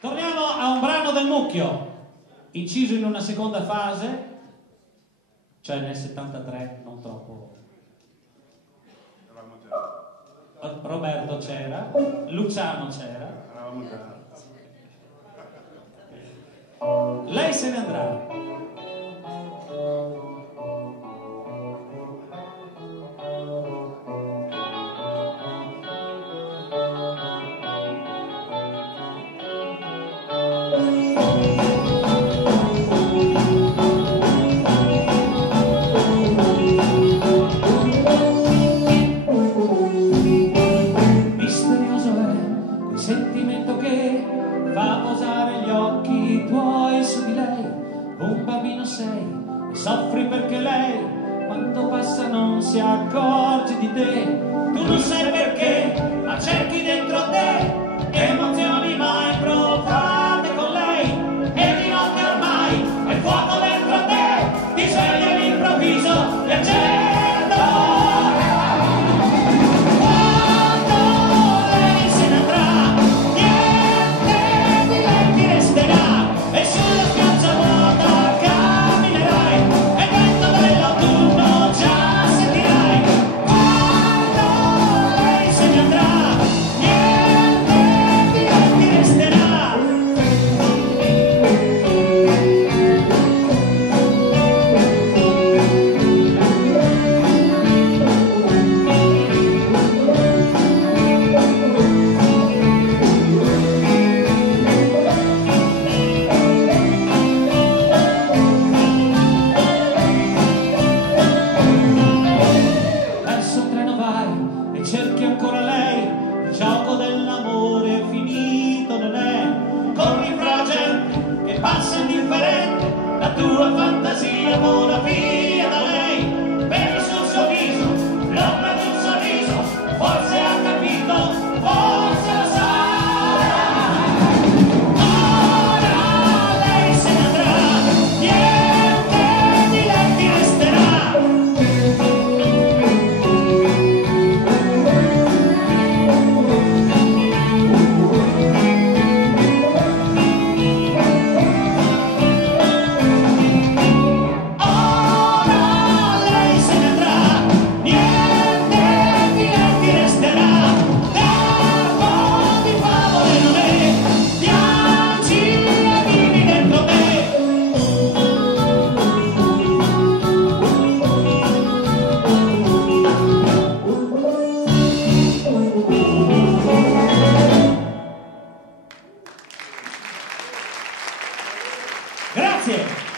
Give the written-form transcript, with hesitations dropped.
Torniamo a un brano del Mucchio, inciso in una seconda fase, cioè nel 73, non troppo. Roberto c'era, Luciano c'era. Lei se ne andrà. Sentimento che fa posare gli occhi tuoi su di lei. Un bambino sei e soffri perché lei quando passa non si accorge di te. Tu non sai perché, ma cerchi dentro te emozioni mai provate con lei. E di notte ormai è fuoco dentro te, ti sveglia all'improvviso piacendo. Cerchi ancora lei, il gioco dell'amore finito non è. Corri fragente che passa indifferente, la tua fantasia vola via da lei. Vedi sul suo viso l'ombra di un sorriso, forse ha capito, forse lo sa. Ora lei se ne andrà, niente di lei ti resterà. Grazie!